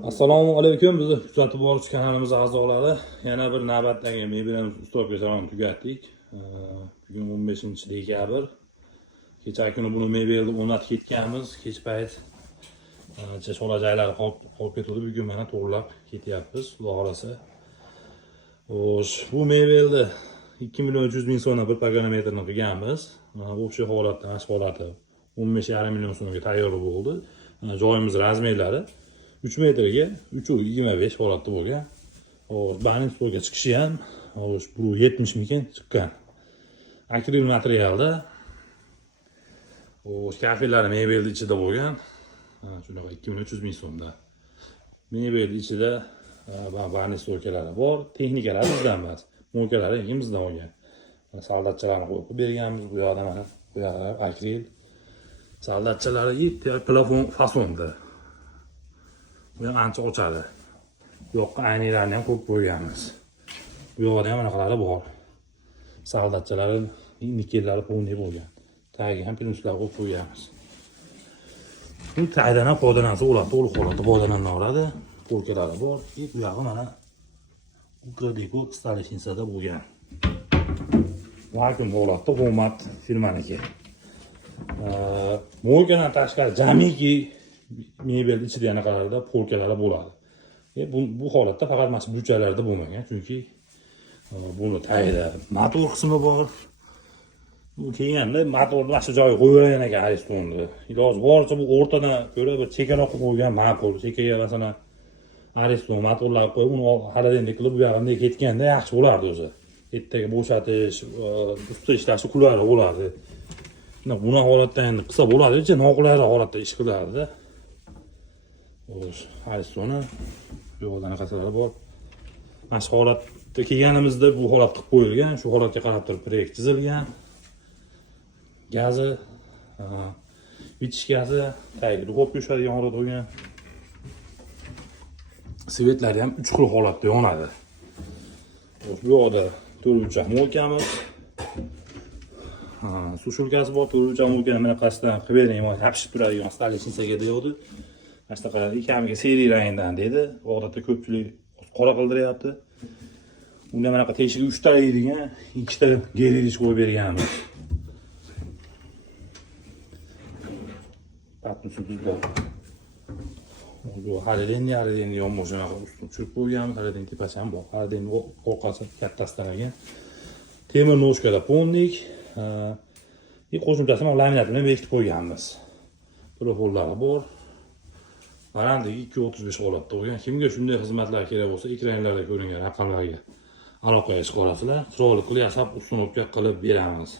Assalomu alaykum. Bizni kuzatib boruvchi kanalimiz a'zolari, yana bir navbatdagi mebelimiz ustopiyalarni tugatdik. Bugun 15-dekabr. Kecha kuni buni mebelni o'rnatib ketganmiz. Kech payt shola joylari qolib ketdi. Bugun mana to'g'rilab ketyapmiz, xudo xolasa. Xo'sh, bu mebelni 2.300.000 so'mdan bir parametrini qilganmiz. O'sha holatda, mana shu holati 15,5 million so'mga tayyor bo'ldi. Joyimiz razmerlari 3 metrga 3,25 holatda bo'lgan. Xo'sh, baning stolga chiqishi ham, xo'sh, bu 70 mikin chiqqan. Akril materialda. Xo'sh, kafellari mebelni ichida bo'lgan. Shunaqa 2.300.000 so'mda. Mebelni ichida baning stolkalari bor, texnikalari bizdan emas. Mo'lkalari bizdan olgan. Soldatchalarni qo'yib berganmiz bu yoqda mana. Bu yoqda akril. Soldatchalari plafon fasonda. Bu ham ancha ochadi. Bu yoqqa aynalarni ham qo'yib qo'yganmiz. Bu yoqda ham anaqalari bor. Soldatchalari nikellari polniy bo'lgan. Tagiga ham plyuslar qo'yib qo'yganmiz. Bu tagdan ham foydalansa bo'ladi, to'liq holatda foydalanaveradi. Polkalari bor. Bu yog'i mana ukradiko stalishinsada bo'lgan. Vakuum holatda Vomat firmaniki. Mo'lkadan tashqari jamiki mebel ichida yana qararda polkalari bo'ladi. Bu holatda faqat mana shu burchaklarda bo'lmagan, chunki buni tagida motor qismi bor. Bu keyingda motorni mana shu joyga qo'yilgan ekan Aristonni. Iloji boricha bu o'rtadan ko'ra bir chekaloq qilib qo'ygan ma'qul. Chekaga masalan Ariston motorlar qo'yib, uni xaladinlik qilib bu yoqqa ketganda yaxshi bo'lardi o'zi. Ertaga bo'shatish, usta ishlashi qulay bo'lardi. Buni holatda endi qilsa bo'ladi-chi, noqulay holatda ish qilardi. Xo'sh, Aristonni bu yoqda qanaqa bor. Mana shu holatda kelganimizda bu holat qilib qo'yilgan, shu holatga qarab turib proyekt chizilgan. Gazi, vitishkasi, tagiga duxovka yushadigan holatda bo'lgan. Svetlari ham 3 xil holatda yonadi. Bu yoqda to'rtburchak mo'lkamiz. Sushulkasi bor, to'rtburchak mo'lkani mana qasdan qilib bering, yopishib turadigan stalishinsaga deydi. Mana shunaqa ikamiga seriy rangdan dedi. Odatda ko'pchilik qora qildiryapti. Unda mana bu teshigi 3 ta deydigan, 2 ta gelish qo'yib berganmiz. Patnusi tuzlar. Bu xaladinni yonboshini ustun tushirib qo'yganmiz. Xaladin tepasi ham bor. Xaladin orqasi kattasidan olgan. Temir noshkada ponnik. Qo'shimchasi ham laminat bilan bekitib qo'yganmiz. Telefonlari bor. Barandaga 2.35 holatda bo'lgan. Kimga shunday xizmatlar kerak bo'lsa, ekranlarda ko'ringan raqamlarga aloqaga chiqarasizlar. Chiroyli qilib yasab, ustunovka qilib beramiz.